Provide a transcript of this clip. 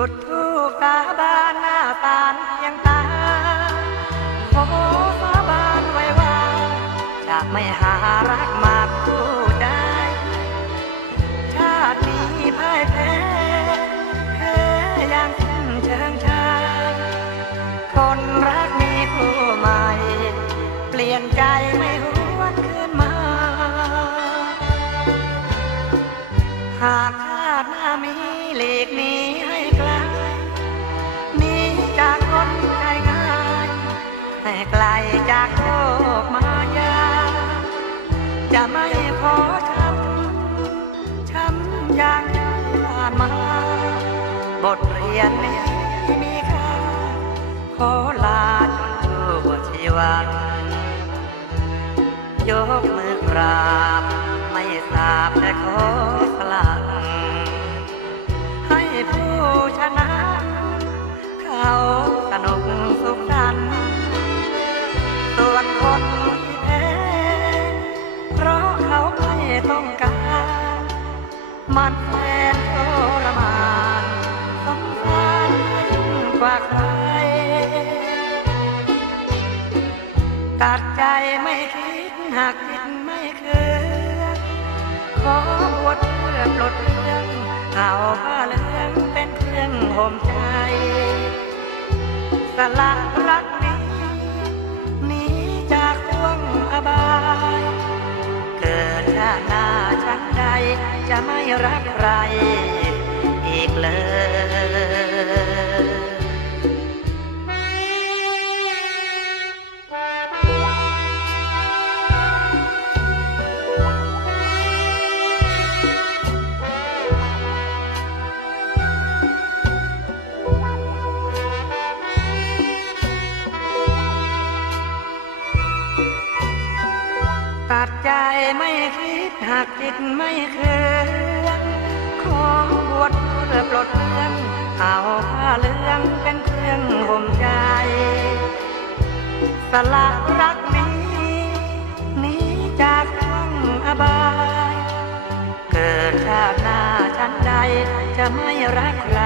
จุดทูบสาบานหน้าตาลเพีงตาขอสาบานไว้ว่าจะไม่หารักมาคู่ได้ ชาตินี้พ่ายแพ้แพ้อย่างสิ้นเชิงชายคนรักมีผู้ใหม่ เปลี่ยนใจไม่หวนขึ้นมา หากชาติหน้ามีเหล็กนี้ ให้ไกลจากโลกมายา จะไม่ขอช้ำช้ำอย่างที่ผ่านมา บทเรียนนี้มีค่า ขอลาจนทั่วชีวันยกมือกราบ มันแสนทรมานสงสารยิ่งกว่าใครตัดใจไม่คิดหากคิดไม่เคืนขอบวชเพื่อปลดเรื่องเอาผ้าเหลืองเป็นเครื่องห่มใจ สละรักนี้หนีจากห่วงอบาย เกิดชาติหน้า จะไม่รักใครอีกเลย ใจไม่คิดหากจิตไม่เคืนขอบวชเพื่อปลดเรื่องเอาผ้าเหลืองเป็นเครื่องห่มใจ สละรักนี้นี้จากท้งอบาย เกิดชาติหน้าชั้นใดจะไม่รักใคร